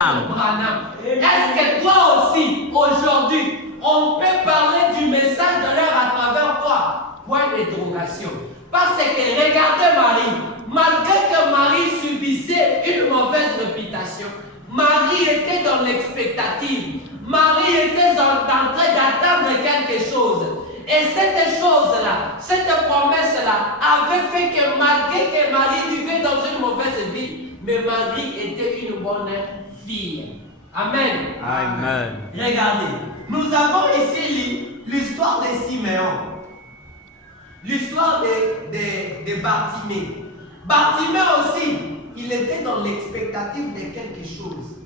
Branham. Est-ce que toi aussi, aujourd'hui, on peut parler du message de l'heure à travers quoi? Point d'interrogation. Parce que regardez Marie, malgré que Marie subissait une mauvaise réputation, Marie était dans l'expectative. Marie était en train d'attendre quelque chose. Et cette chose-là, cette promesse-là, avait fait que malgré que Marie vivait dans une mauvaise vie, mais Marie était une bonne fille. Amen. Amen. Regardez, nous avons ici l'histoire de Siméon. L'histoire de Bartimée. Bartimée aussi, il était dans l'expectative de quelque chose.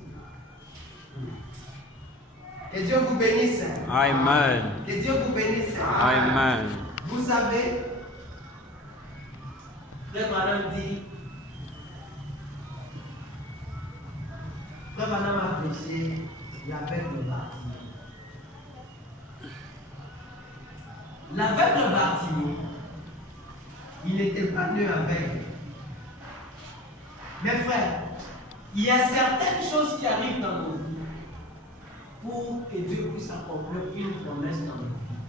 Que Dieu vous bénisse. Amen. Que Dieu vous bénisse. Amen. Vous savez, Frère Branham dit, Frère Branham a prêché l'aveugle Bartimée. L'aveugle Bartimée, il n'était pas né aveugle. Mes frères, il y a certaines choses qui arrivent dans nos vies pour que Dieu puisse accomplir une promesse dans nos vies.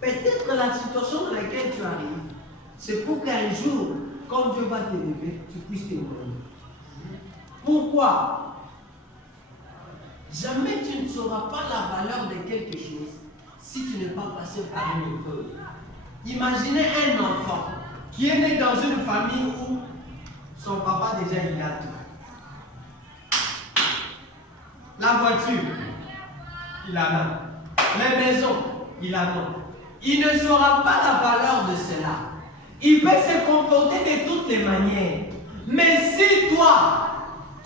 Peut-être la situation dans laquelle tu arrives, c'est pour qu'un jour, quand Dieu va t'élever, tu puisses témoigner. Pourquoi? Jamais tu ne sauras pas la valeur de quelque chose si tu n'es pas passé par une épreuve. Imaginez un enfant qui est né dans une famille où son papa déjà il a tout. La voiture, il en a. Les maisons, il en a. Il ne saura pas la valeur de cela. Il peut se comporter de toutes les manières. Mais si toi,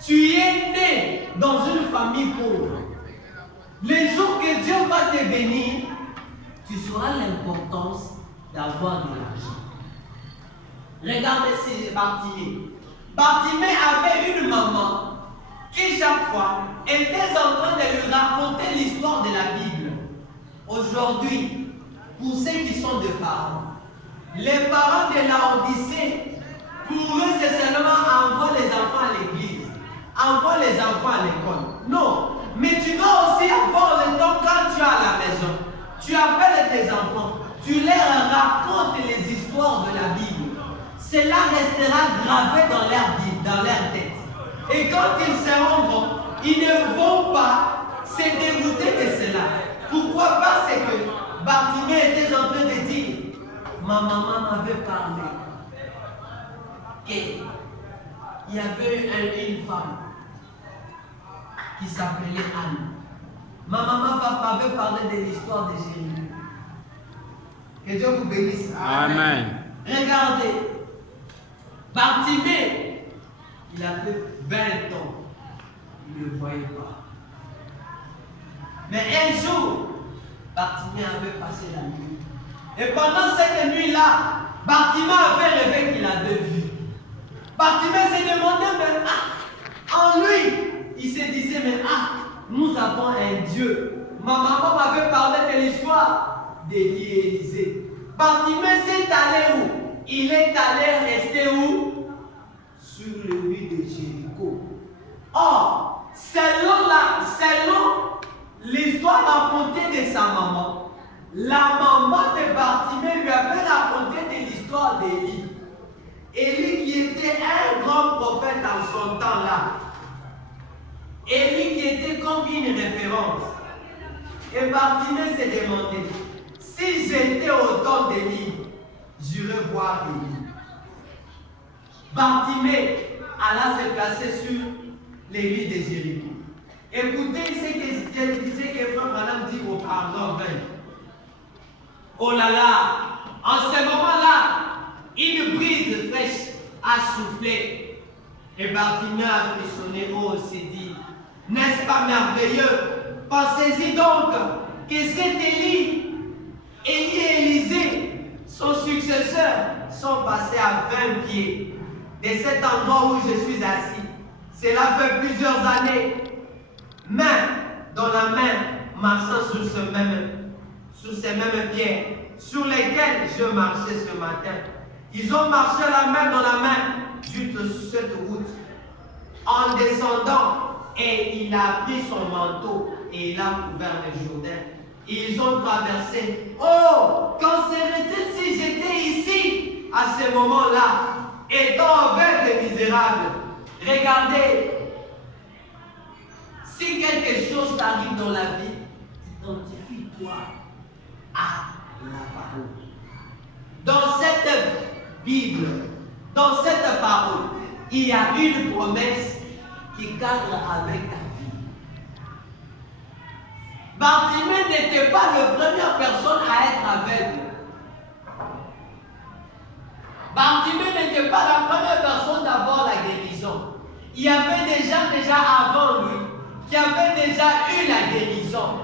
tu es né dans une famille pauvre, les jours que Dieu va te bénir, tu sauras l'importance d'avoir de l'argent. Regardez ces Bartimée. Bartimée avait une maman qui chaque fois était en train de lui raconter l'histoire de la Bible. Aujourd'hui, pour ceux qui sont des parents, les parents de Laodicée, pour eux c'est seulement envoyer les enfants à l'église, envoyer les enfants à l'école. Non, mais tu dois aussi avoir le temps quand tu es à la maison. Tu appelles tes enfants, tu leur racontes les histoires de la Bible. Cela restera gravé dans leur tête. Et quand ils seront grands, ils ne vont pas se dégoûter de cela. Pourquoi? Parce que Bartimée était en train de dire, ma maman m'avait parlé qu'il y avait une femme qui s'appelait Anne. Ma maman m'avait parlé de l'histoire de Jérémie. Que Dieu vous bénisse. Amen. Regardez, Bartimée, il avait 20 ans. Il ne voyait pas. Mais un jour, Bartimée avait passé la nuit. Et pendant cette nuit-là, Bartimée avait rêvé qu'il avait vu. Bartimée se demandait, mais en lui, il se disait, mais nous avons un Dieu. Ma maman m'avait parlé de l'histoire d'Élie et Élisée. Bartimée s'est allé où? Il est allé rester où? Sur le mur de Jéricho. Or, selon l'histoire racontée de sa maman, la maman de Bartimée lui avait raconté de l'histoire d'Élie. Élie qui était un grand prophète en son temps-là. Élie qui était comme une référence. Et Bartimée s'est demandé, si j'étais au temps d'Élie, j'irais voir Élie. Bartimée alla se placer sur les lits de Jéricho. Écoutez ce que je disais que Frère Branham dit au pardon 20. Oh là là, en ce moment-là, une brise fraîche a soufflé. Et Bartimée a frissonné, oh, s'est dit, n'est-ce pas merveilleux? Pensez-y donc que cet Élie et Élisée, son successeur, sont passés à 20 pieds de cet endroit où je suis assis. Cela fait plusieurs années, main dans la main, marchant sur ces mêmes pierres sur lesquelles je marchais ce matin. Ils ont marché la main dans la main jusqu'à cette route. En descendant, Et il a pris son manteau et il a couvert le Jourdain. Ils ont traversé. Oh, qu'en serait-il si j'étais ici à ce moment-là, étant avec les misérables? Regardez, si quelque chose t'arrive dans la vie, identifie-toi à la parole. Dans cette Bible, dans cette parole, il y a une promesse qui cadre avec ta vie. Bartimée n'était pas la première personne à être aveugle. Bartimée n'était pas la première personne d'avoir la guérison. Il y avait des gens déjà avant lui qui avaient déjà eu la guérison.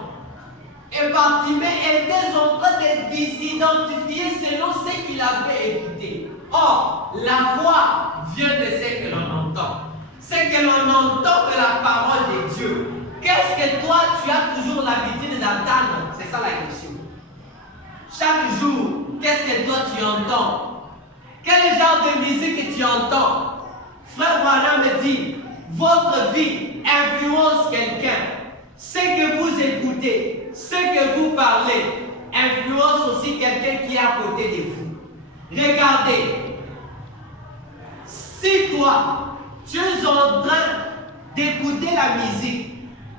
Et Bartimée était en train de s'identifier selon ce qu'il avait écouté. Or, la foi vient de ce que l'on entend. Ce que l'on entend de la parole de Dieu. Qu'est-ce que toi, tu as toujours l'habitude d'entendre? C'est ça la question. Chaque jour, qu'est-ce que toi, tu entends? Quel genre de musique tu entends? Frère Branham me dit, votre vie influence quelqu'un. Ce que vous écoutez, ce que vous parlez, influence aussi quelqu'un qui est à côté de vous. Regardez, si toi, tu es en train d'écouter la musique,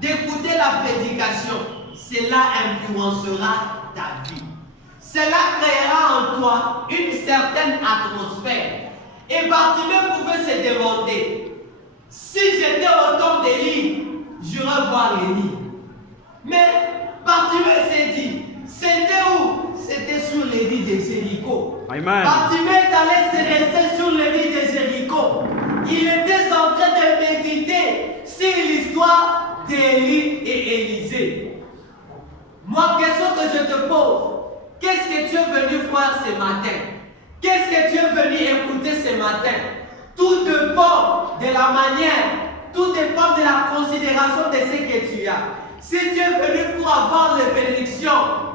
d'écouter la prédication, cela influencera ta vie. Cela créera en toi une certaine atmosphère. Et Bartimée pouvait se demander, si j'étais au temps d'Élie, j'irais voir Élie. Mais Bartimée s'est dit, c'était où? C'était sur les rives de Jéricho. Bartimée allait se rester sur les rives de Jéricho. Il était en train de méditer sur l'histoire d'Élie et Élisée. Moi, question que je te pose, qu'est-ce que tu es venu voir ce matin? Qu'est-ce que tu es venu écouter ce matin? Tout dépend de la manière, tout dépend de la considération de ce que tu as. Si tu es venu pour avoir les bénédictions,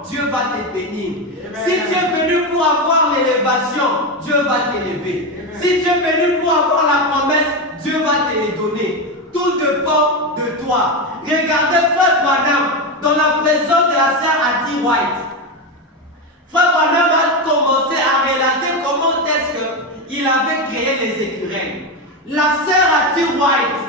Dieu va te bénir. Si tu es venu pour avoir l'élévation, Dieu va t'élever. Si tu es venu pour avoir la promesse, Dieu va te les donner. Tout dépend de toi. Regardez Frère Branham dans la présence de la sœur Hattie White. Frère Branham a commencé à relater comment est-ce qu'il avait créé les écureuils. La sœur Hattie White,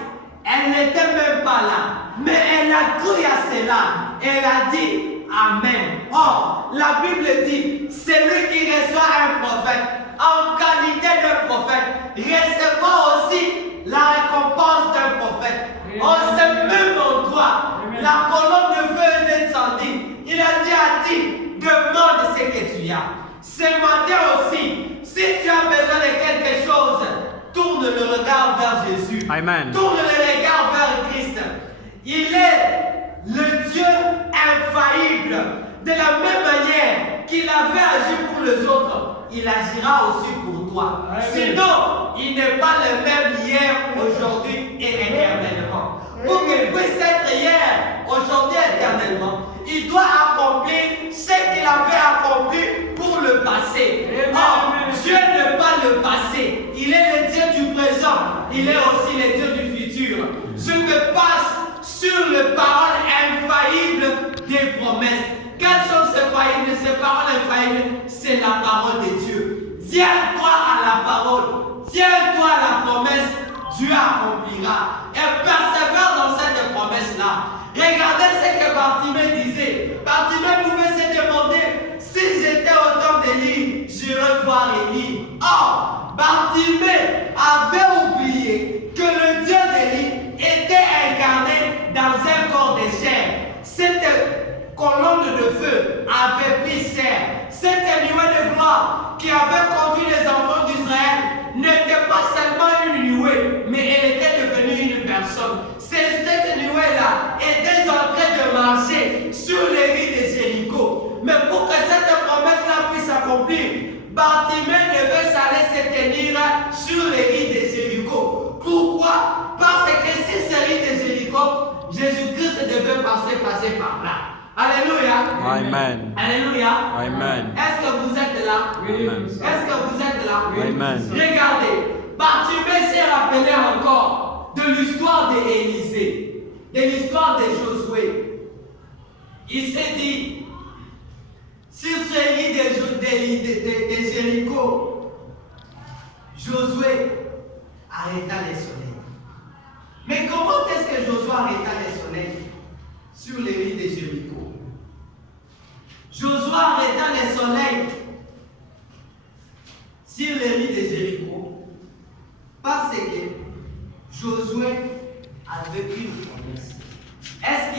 elle n'était même pas là, mais elle a cru à cela. Elle a dit Amen. Or, la Bible dit, celui qui reçoit un prophète en qualité de prophète recevra aussi la récompense d'un prophète. En ce même endroit, la colonne de feu et d'incendie, il a dit à Ti, demande ce que tu as. Ce matin aussi, si tu as besoin de quelque chose, tourne le regard vers Jésus. Amen. Tourne le regard vers Christ. Il est le Dieu infaillible. De la même manière qu'il avait agi pour les autres, il agira aussi pour toi. Amen. Sinon, il n'est pas le même hier, aujourd'hui et éternellement. Pour qu'il puisse être hier, aujourd'hui et éternellement, il doit accomplir ce qu'il avait accompli pour le passé. Or, Dieu n'est pas le passé. Il est le Dieu du présent. Il est aussi le Dieu du futur. Je me passe sur les paroles infaillibles des promesses. Quelles sont ces faillibles? Ces paroles infaillibles, c'est la parole de Dieu. Tiens-toi à la parole. Tiens-toi à la promesse. Dieu accomplira. Et persévère dans cette promesse-là. Regardez ce que Bartimée disait. Bartimée pouvait se demander, si j'étais au temps d'Élie, j'irais voir Élie. Or, Bartimée avait oublié que le Dieu d'Élie était incarné dans un corps de chair. Cette colonne de feu avait pris chair. Cette nuée de gloire qui avait conduit les enfants d'Israël n'était pas seulement une nuée, mais elle était devenue une personne. Cette nuée-là était en train de marcher sur les rives de Jéricho. Mais pour que cette promesse-là puisse s'accomplir, Bartimée devait s'aller se tenir sur les rives de Jéricho. Pourquoi? Parce que si ces rives de Jéricho, Jésus-Christ devait passer par là. Alléluia. Amen. Alléluia. Amen. Est-ce que vous êtes là? Amen. Est-ce que vous êtes là? Amen. Regardez, Bartimée s'est rappelé encore de l'histoire d'Élisée. de l'histoire de Josué. Il s'est dit, sur ce lit de Jéricho, Josué arrêta les soleils. Mais comment est-ce que Josué arrêta les soleils sur le lit de Jéricho? Josué arrêta les soleils sur le lit de Jéricho parce que Josué avait une promesse. Est-ce